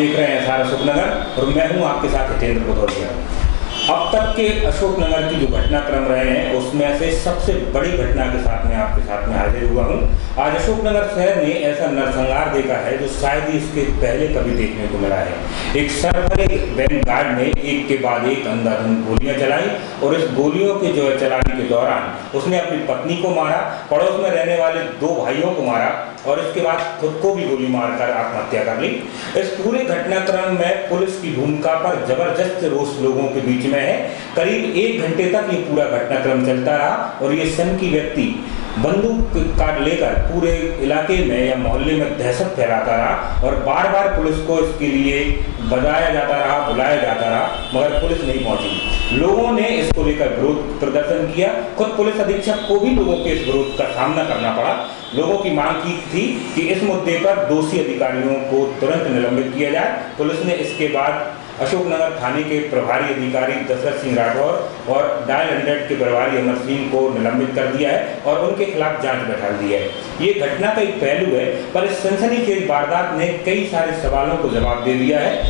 देख रहे हैं सारा अशोकनगर और मैं हूं आपके साथ हितेंद्र भदौरिया। अब तक के अशोकनगर की जो घटनाक्रम रहे हैं उसमें से सबसे बड़ी घटना के साथ मैं आपके साथ में हाजिर हुआ हूं। आज अशोकनगर शहर ने ऐसा नरसंहार देखा है जो शायद ही इसके पहले कभी देखने को मिला है। एक सरभरे बैंक गार्ड ने एक के बाद एक अंधाधुंध गोलियां चलाई और इस गोलियों के जो है चलाने के दौरान उसने अपनी पत्नी को मारा, पड़ोस में रहने वाले 2 भाइयों को मारा और इसके बाद खुद को भी गोली मारकर आत्महत्या कर ली। इस पूरे घटनाक्रम में पुलिस की भूमिका पर जबरदस्त रोष लोगों के बीच में है। करीब 1 घंटे तक ये पूरा घटनाक्रम चलता रहा और ये सनकी व्यक्ति बंदूक काट लेकर पूरे इलाके में या मोहल्ले में दहशत फैलाता रहा और बार बार पुलिस को इसके लिए बजाया जाता रहा, बुलाया जाता रहा, मगर पुलिस नहीं पहुंची। लोगों ने इसको लेकर विरोध प्रदर्शन किया। खुद पुलिस अधीक्षक को भी लोगों के इस विरोध का सामना करना पड़ा। लोगों की मांग की थी कि इस मुद्दे पर दोषी अधिकारियों को तुरंत निलंबित किया जाए। पुलिस ने इसके बाद अशोकनगर थाने के प्रभारी अधिकारी दशरथ सिंह राठौर और डायल 100 के प्रभारी अमर सिंह को निलंबित कर दिया है और उनके खिलाफ जांच बैठा दी है। ये घटना का एक पहलू है, पर इस सनसनीखेज वारदात ने कई सारे सवालों को जवाब दे दिया है,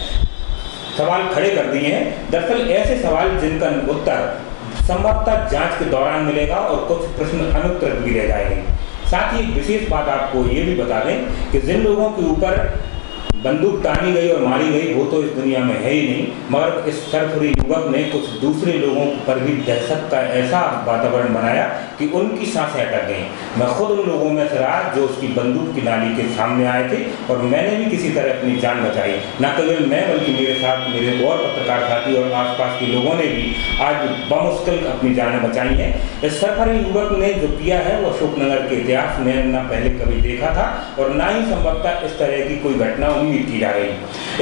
सवाल खड़े कर दिए हैं। दरअसल ऐसे सवाल जिनका उत्तर संभवतः जांच के दौरान मिलेगा और कुछ प्रश्न अनुत्तरित भी रह जाएंगे। साथ ही एक विशेष बात आपको ये भी बता दें कि जिन लोगों के ऊपर बंदूक तानी गई और मारी गई वो तो इस दुनिया में है ही नहीं, मगर इस सरफरी युवक ने कुछ दूसरे लोगों पर भी दहशत का ऐसा वातावरण बनाया कि उनकी सांसें अटक गईं। मैं खुद उन लोगों में से रहा जो उसकी बंदूक की नाली के सामने आए थे और मैंने भी किसी तरह अपनी जान बचाई। न केवल मैं बल्कि मेरे साथ मेरे और पत्रकार साथी और आसपास के लोगों ने भी आज बमुश्किल अपनी जानें बचाई हैं। इस सरफरी युवक ने जो किया है वो अशोकनगर के इतिहास में न पहले कभी देखा था और न ही संभवतः इस तरह की कोई घटना की जा रही।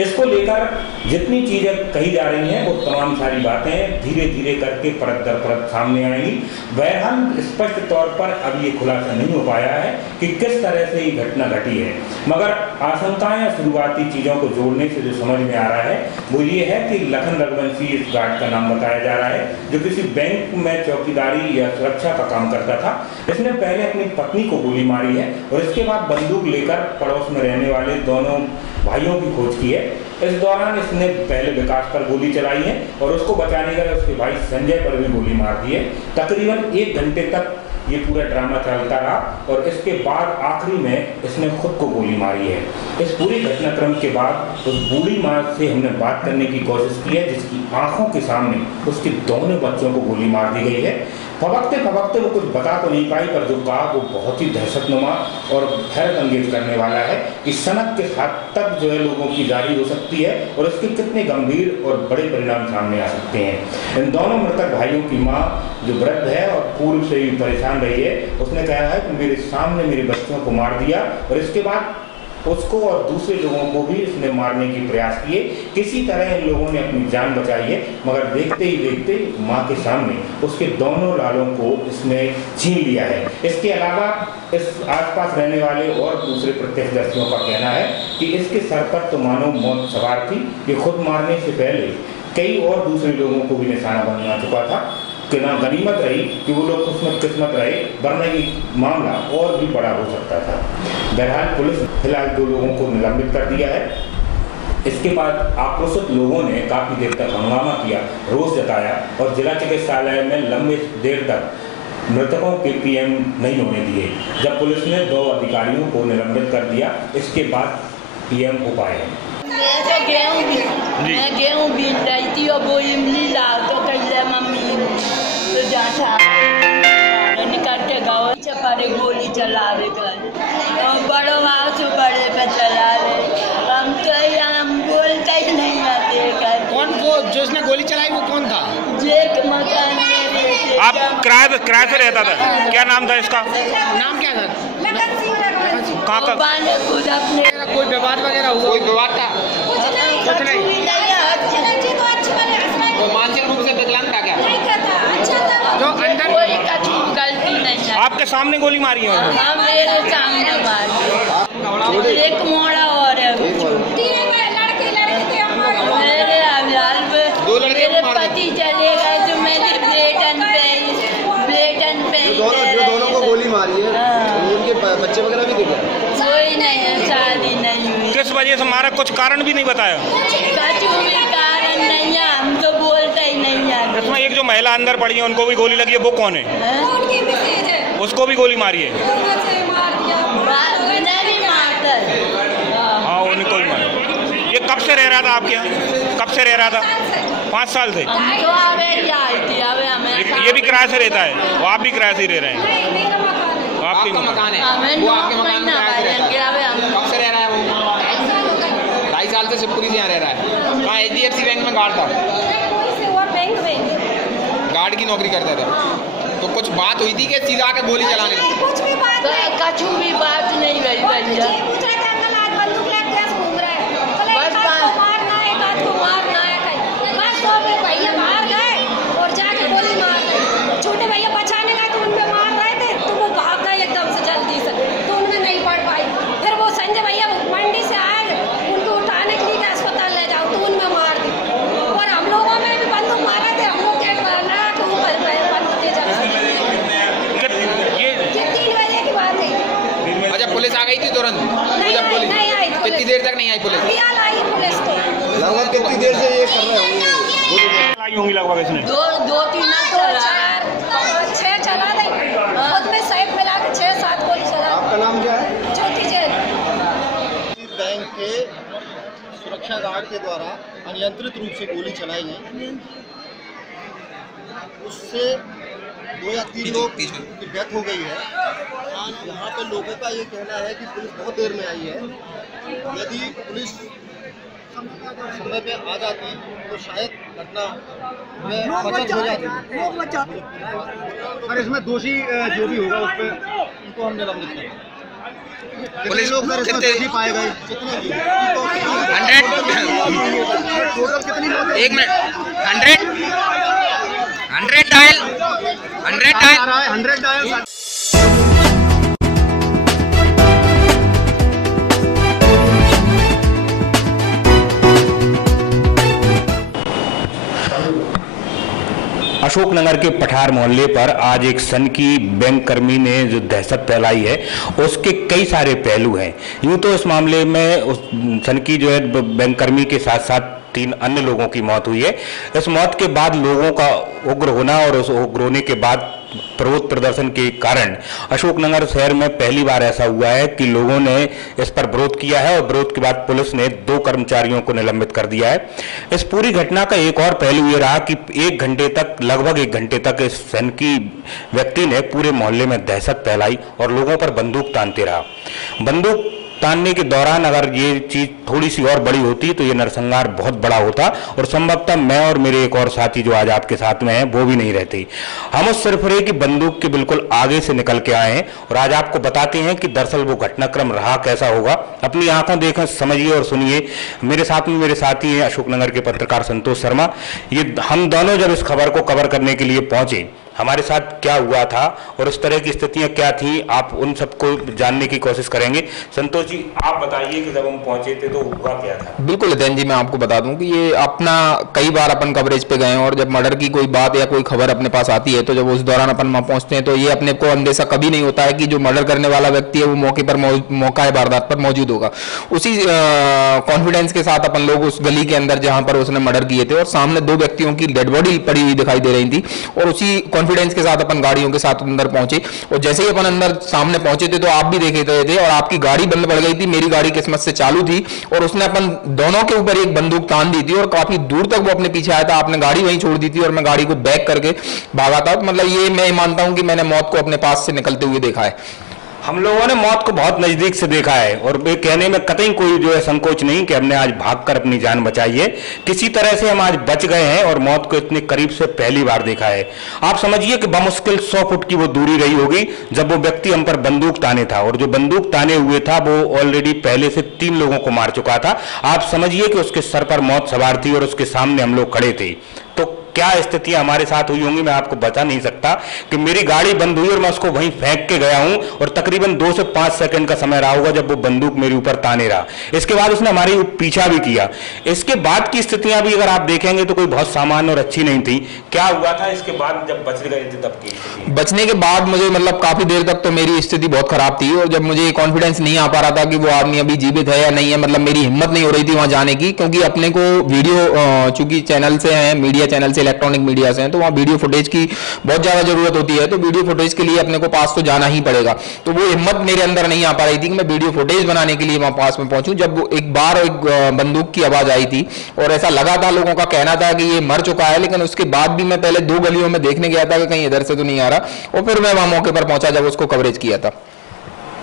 इसको लेकर जितनी चीजें कही जा रही हैं वो तमाम सारी बातें धीरे धीरे करके परत दर परत सामने आएंगी। बहरहाल स्पष्ट तौर पर अब ये खुलासा नहीं हो पाया है कि किस तरह से ये घटना घटी है, मगर आशंकाएं या शुरुआती चीजों को जोड़ने से जो समझ में आ रहा है वो ये है कि लखन रघुवंशी इस गार्ड का नाम बताया जा रहा है जो किसी बैंक में चौकीदारी या सुरक्षा का काम करता था। इसने पहले अपनी पत्नी को गोली मारी है और इसके बाद बंदूक लेकर पड़ोस में रहने वाले दोनों भाइयों की खोज की है। इस दौरान इसने पहले विकास पर गोली चलाई है और उसको बचाने के लिए उसके भाई संजय पर भी गोली मार दी है। तकरीबन 1 घंटे तक ये पूरा ड्रामा चलता रहा और इसके बाद आखिरी में इसने खुद को गोली मारी है। इस पूरी घटनाक्रम के बाद उस बूढ़ी मां से हमने बात करने की कोशिश की है जिसकी आंखों के सामने उसके दोनों बच्चों को गोली मार दी गई है। फबकते फबकते वो कुछ बता तो नहीं पाई, पर जो कहा वो बहुत ही दहशतनुमा और हैरत अंगेज करने वाला है कि सनक के हद तक जो है लोगों की जारी हो सकती है और इसके कितने गंभीर और बड़े परिणाम सामने आ सकते हैं। इन दोनों मृतक भाइयों की मां जो वृद्ध है और पूर्व से ही परेशान रही है, उसने कहा है कि मेरे सामने मेरे बच्चों को मार दिया और इसके बाद उसको और दूसरे लोगों को भी इसने मारने की प्रयास किए। किसी तरह इन लोगों ने अपनी जान बचाई है, मगर देखते ही देखते मां के सामने उसके दोनों लालों को इसने छीन लिया है। इसके अलावा इस आसपास रहने वाले और दूसरे प्रत्यक्षदर्शियों का कहना है कि इसके सर पर तो मानो मौत सवार थी। ये खुद मारने से पहले कई और दूसरे लोगों को भी निशाना बना चुका था कि ना गनीमत रही कि वो लोग किस्मत रहे, वरना ये मामला और भी बड़ा हो सकता था। बहरहाल पुलिस फिलहाल 2 लोगों को निलंबित कर दिया है। इसके बाद आक्रोशित लोगों ने काफी देर तक हंगामा किया, रोष जताया और जिला चिकित्सालय में लंबी देर तक मृतकों के पीएम नहीं होने दिए। जब पुलिस ने 2 अधिकारियों को निलंबित कर दिया, इसके बाद पीएम हो पाए। मैं गेहूं बीज रही थी और वो इमली ला तो कहीं मम्मी तो जाता निकलते गाँव चपारे गोली चला दे कर बड़ों वहाँ से बड़े पे चला दे। हम तो हम बोलते ही नहीं आते कर। कौन वो जो उसने गोली चलाई वो कौन था? एक मकान में आप किराए से रहता था? क्या नाम था इसका? नाम क्या था? कहाँ का? खुद अपने कोई विवाद वगैरह हुआ? कोई विवाद था? कुछ नहीं। वो मानसिक रूप से विकलांग था क्या? जो अंदर कोई गलती नहीं है। आपके सामने गोली मारी है? हाँ मेरे सामने मारी। एक मोड़ा और है मेरे पति चले गए जो मेरे ब्लेटन पे दोनों को गोली मारी है। उनके बच्चे वगैरह भी दिखे? कोई नहीं है, शादी नहीं हुई। किस वजह से मारा? कुछ कारण भी नहीं बताया? कछु भी कारण नहीं है, हम तो बोलते ही नहीं है। इसमें एक जो महिला अंदर पड़ी है उनको भी गोली लगी है, वो कौन है? उसको भी गोली मारी है? हाँ, उनको भी मारा। ये कब से रह रहा था आपके यहाँ? कब से रह रहा था? 5 साल से। हम तो ये भी किराए से रहता है? वो आप भी किराए से ही रह रहे हैं? आपका मकान है, वो आपके मकान में किराए से रहता है। कब से रह रहा है वो? 2.5 साल से शिवपुरी से यहाँ रह रहा है। कहाँ HDFC बैंक में गार्ड था? गार्ड की नौकरी करता था। तो कुछ बात हुई थी कि सीधा आके गोली चलाने? कछु भी बात नहीं रही भैया। छोटे भैया बचाने गए तो उनपे मार रहे थे, तो वो भाग गए एकदम से जल्दी से, तो उनमें नहीं पड़ पाई। फिर वो संजय भैया मंडी से आए, उनको उठाने के लिए अस्पताल ले जाओ, तो उनमें मार दी। और हम लोगों में भी बंदूक मारे थे, हम लोग गेट पर बंदूक जब 3 बजे की बात है। अच्छा, पुलिस आ गई थी तुरंत? नहीं आई। कितनी देर तक नहीं आई पुलिस? आई पुलिस तो लगभग कितनी देर से ये कर रहे होंगे? आई होंगी लगभग इसने? 2-3 4 5 6 चला दें, खुद में साइड मिला के 6-7 गोली चला। आपका नाम क्या है? ज्योति जैन। बैंक के सुरक्षा गार्ड के द्वारा अनियंत्रित रूप से गोली चलाई गई, उससे 2 या 3 लोग की डेथ हो गई है। यहाँ पे लोगों का ये कहना है कि पुलिस बहुत देर में आई है। यदि पुलिस समय पे आ जाती तो शायद घटना में बचत हो जाती। और इसमें दोषी जो भी होगा उस पर उनको हम निलंबित करेंगे। पुलिस लोग सर इसमें दोषी पाए गए? 100 1 मिनट 100 डायल 100 डायल। अशोकनगर के पठार मोहल्ले पर आज एक सन की बैंक कर्मी ने जो दहशत फैलाई है उसके कई सारे पहलू हैं। यूं तो इस मामले में उस सन की जो है बैंक कर्मी के साथ साथ 3 अन्य लोगों की मौत हुई है। इस मौत के बाद लोगों का उग्र होना और उस उग्र होने के बाद विरोध प्रदर्शन के कारण अशोकनगर शहर में पहली बार ऐसा हुआ है कि लोगों ने इस पर विरोध किया है और विरोध के बाद पुलिस ने 2 कर्मचारियों को निलंबित कर दिया है। इस पूरी घटना का एक और पहलू ये रहा कि लगभग 1 घंटे तक इस सन की व्यक्ति ने पूरे मोहल्ले में दहशत फैलाई और लोगों पर बंदूक तानते रहा। बंदूक तानने के दौरान अगर ये चीज थोड़ी सी और बड़ी होती तो ये नरसंहार बहुत बड़ा होता और संभवतः मैं और मेरे एक और साथी जो आज आपके साथ में हैं वो भी नहीं रहते। हम उस सरफरे की बंदूक के बिल्कुल आगे से निकल के आए हैं और आज आपको बताते हैं कि दरअसल वो घटनाक्रम रहा कैसा होगा। अपनी आंखों देखें, समझिए और सुनिए। मेरे साथ में मेरे साथी हैं अशोकनगर के पत्रकार संतोष शर्मा। ये हम दोनों जब इस खबर को कवर करने के लिए पहुंचे, हमारे साथ क्या हुआ था और इस तरह की स्थितियां क्या थी, आप उन सबको जानने की कोशिश करेंगे। संतोष जी, आप बताइए कि जब हम पहुंचे थे तो हुआ क्या था? बिल्कुल हितेन जी, मैं आपको बता दूं कि ये अपना कई बार अपन कवरेज पे गए हैं और जब मर्डर की कोई बात या कोई खबर अपने पास आती है तो जब उस दौरान अपन वहां पहुंचते हैं तो ये अपने को अंदेशा कभी नहीं होता है कि जो मर्डर करने वाला व्यक्ति है वो मौके पर मौका वारदात पर मौजूद होगा। उसी कॉन्फिडेंस के साथ अपन लोग उस गली के अंदर जहां पर उसने मर्डर किए थे और सामने 2 व्यक्तियों की डेड बॉडी पड़ी हुई दिखाई दे रही थी और उसी कॉन्फिडेंस के साथ अपन गाड़ियों के साथ अंदर पहुंचे और जैसे ही अपन अंदर सामने पहुंचे थे तो आप भी देखे थे और आपकी गाड़ी बंद पड़ गई थी। मेरी गाड़ी किस्मत से चालू थी और उसने अपन दोनों के ऊपर एक बंदूक तान दी थी और काफी दूर तक वो अपने पीछे आया था। आपने गाड़ी वहीं छोड़ दी थी और मैं गाड़ी को बैक करके भागा था। मतलब ये मैं मानता हूं कि मैंने मौत को अपने पास से निकलते हुए देखा है। हम लोगों ने मौत को बहुत नजदीक से देखा है और वे कहने में कतई कोई जो है संकोच नहीं कि हमने आज भागकर अपनी जान बचाई है। किसी तरह से हम आज बच गए हैं और मौत को इतने करीब से पहली बार देखा है। आप समझिए कि बमुश्किल 100 फुट की वो दूरी रही होगी जब वो व्यक्ति हम पर बंदूक ताने था और जो बंदूक ताने हुए था वो ऑलरेडी पहले से 3 लोगों को मार चुका था। आप समझिए कि उसके सर पर मौत सवार थी और उसके सामने हम लोग खड़े थे। तो क्या स्थितियां हमारे साथ हुई होंगी मैं आपको बता नहीं सकता कि मेरी गाड़ी बंद हुई और मैं उसको वहीं फेंक के गया हूं और तकरीबन 2 से 5 सेकंड का समय रहा होगा जब वो बंदूक मेरे ऊपर ताने रहा। इसके बाद उसने हमारी पीछा भी किया। इसके बाद की स्थितियां भी अगर आप देखेंगे तो कोई बहुत सामान्य और अच्छी नहीं थी। क्या हुआ था इसके बाद जब बच गए थे तब की? बचने के बाद मुझे मतलब काफी देर तक तो मेरी स्थिति बहुत खराब थी और जब मुझे कॉन्फिडेंस नहीं आ पा रहा था कि वो आदमी अभी जीवित है या नहीं है, मतलब मेरी हिम्मत नहीं हो रही थी वहां जाने की, क्योंकि अपने को वीडियो चूंकि चैनल से है, मीडिया चैनल से, इलेक्ट्रॉनिक मीडिया से हैं, तो वहाँ वीडियो फुटेज की बहुत ज्यादा जरूरत होती है। तो वीडियो फुटेज के लिए अपने को पास तो जाना ही पड़ेगा। तो वो हिम्मत मेरे अंदर नहीं आ पा रही थी कि मैं वीडियो फुटेज बनाने के लिए वहां पास में पहुंचूं। जब एक बार एक बंदूक की आवाज आई थी और ऐसा लगा था, लोगों का कहना था कि ये मर चुका है, लेकिन उसके बाद भी मैं पहले 2 गलियों में देखने गया था कि कहीं इधर से तो नहीं आ रहा, और फिर मैं वहां मौके पर पहुंचा जब उसको कवरेज किया था।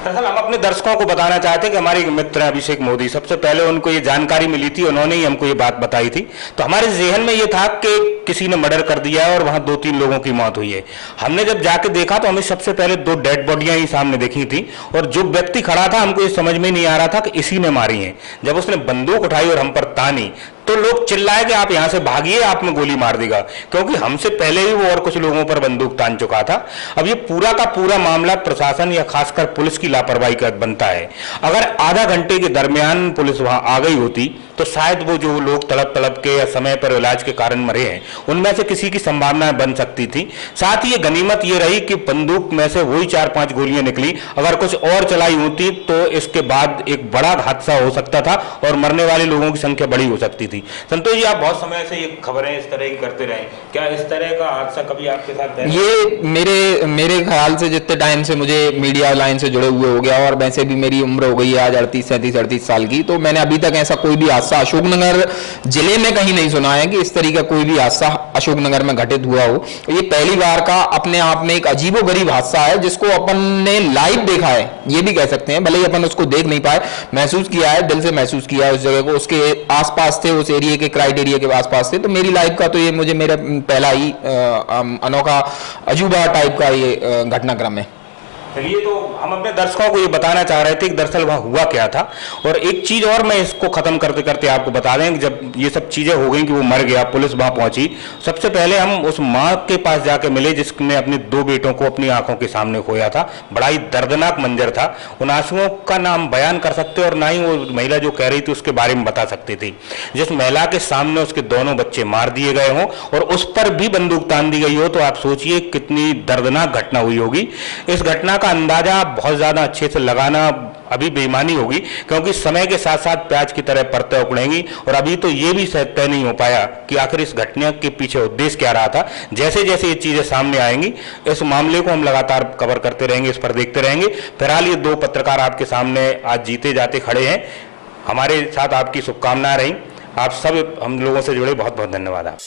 दरअसल हम अपने दर्शकों को बताना चाहते हैं कि हमारे मित्र अभिषेक मोदी, सबसे पहले उनको ये जानकारी मिली थी, उन्होंने ही हमको ये बात बताई थी। तो हमारे जहन में ये था कि किसी ने मर्डर कर दिया है और वहां 2-3 लोगों की मौत हुई है। हमने जब जाके देखा तो हमें सबसे पहले 2 डेड बॉडियां ही सामने दिखी थी और जो व्यक्ति खड़ा था हमको ये समझ में नहीं आ रहा था कि इसी ने मारी है। जब उसने बंदूक उठाई और हम पर तानी तो लोग चिल्लाए कि आप यहां से भागिए, आप में गोली मार देगा, क्योंकि हमसे पहले ही वो और कुछ लोगों पर बंदूक तान चुका था। अब ये पूरा का पूरा मामला प्रशासन या खासकर पुलिस की लापरवाही का बनता है। अगर आधा घंटे के दरमियान पुलिस वहां आ गई होती तो शायद वो जो लोग तड़प तड़प के या समय पर इलाज के कारण मरे हैं उनमें से किसी की संभावना बन सकती थी। साथ ही ये गनीमत ये रही कि बंदूक में से वही 4-5 गोलियां निकली। अगर कुछ और चलाई होती तो इसके बाद एक बड़ा हादसा हो सकता था और मरने वाले लोगों की संख्या बड़ी हो सकती थी। संतोष जी, आप बहुत समय से ये खबरें इस तरह की करते रहे, क्या इस तरह का हादसा कभी आपके साथ है? ये मेरे ख्याल से जितने टाइम से मुझे मीडिया लाइन से जुड़े हुए हो गया, और वैसे भी मेरी उम्र हो गई है आज 38-37-38 साल की, तो मैंने अभी तक ऐसा कोई भी हादसा अशोकनगर जिले में कहीं नहीं सुना है कि इस तरीका कोई भी हादसा अशोकनगर में घटित हुआ हो। ये पहली बार का अपने आप में एक अजीबोगरीब हादसा है जिसको अपन ने लाइव देखा है, ये भी कह सकते हैं। भले ही अपन उसको देख नहीं पाए, महसूस किया है, दिल से महसूस किया है उस जगह को, उसके आसपास थे, उस एरिया के क्राइटेरिया के आसपास थे। तो मेरी लाइफ का तो ये मुझे मेरा पहला ही अनोखा अजूबा टाइप का ये घटनाक्रम है। ये तो हम अपने दर्शकों को ये बताना चाह रहे थे कि दरअसल वहां हुआ क्या था। और एक चीज और मैं इसको खत्म करते करते आपको बता दें कि जब ये सब चीजें हो गई कि वो मर गया, पुलिस वहां पहुंची, सबसे पहले हम उस मां के पास जाके मिले जिसने अपने 2 बेटों को अपनी आंखों के सामने खोया था। बड़ा ही दर्दनाक मंजर था। उन आंसुओं का नाम बयान कर सकते और ना ही वो महिला जो कह रही थी उसके बारे में बता सकते थे। जिस महिला के सामने उसके दोनों बच्चे मार दिए गए हों और उस पर भी बंदूक तान दी गई हो, तो आप सोचिए कितनी दर्दनाक घटना हुई होगी। इस घटना अंदाजा बहुत ज्यादा अच्छे से लगाना अभी बेईमानी होगी, क्योंकि समय के साथ साथ प्याज की तरह परतें उखड़ेंगी और अभी तो ये भी तय नहीं हो पाया कि आखिर इस घटना के पीछे उद्देश्य क्या रहा था। जैसे जैसे ये चीजें सामने आएंगी इस मामले को हम लगातार कवर करते रहेंगे, इस पर देखते रहेंगे। फिलहाल ये 2 पत्रकार आपके सामने आज जीते जाते खड़े हैं। हमारे साथ आपकी शुभकामनाएं रही। आप सब हम लोगों से जुड़े, बहुत बहुत धन्यवाद। आप